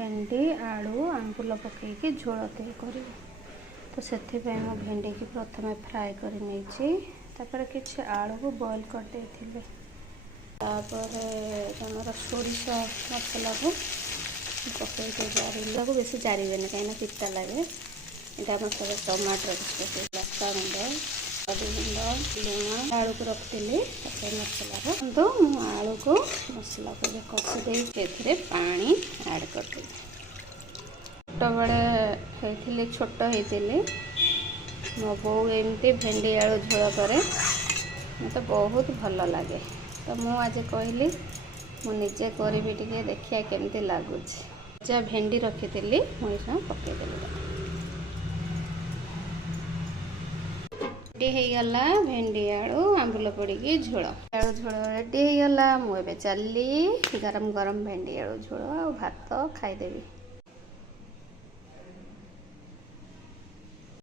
भेंडी आलू आंबुल पकईकि झोल करी तो से भेंडी की प्रथम फ्राए कर किसी आलू को बॉईल कर देथिले सोरिष मसला को पकई बेसी जारे कहीं पिता लगे यहाँ सब टमाटर लंका गुंड हल्दी गुंड लुण आलू को रखी मसला तो आलू को मसला को कषी पानी ऐड कर छोट बड़े छोट होती मो बो एमती भेंडी आलू झोल करे मत बहुत भल लगे तो मु आज कहली मुझे करी टे देखिया केमती लगुच जहाँ भेंडी रखी थी मुझे पकईदेली रेडी गला भेंडी आलू आंबुल पड़ी झोल आलू झोल रेडी गला मुझे चली गरम गरम भेंडी आलू झोल और भात खाईदेवी।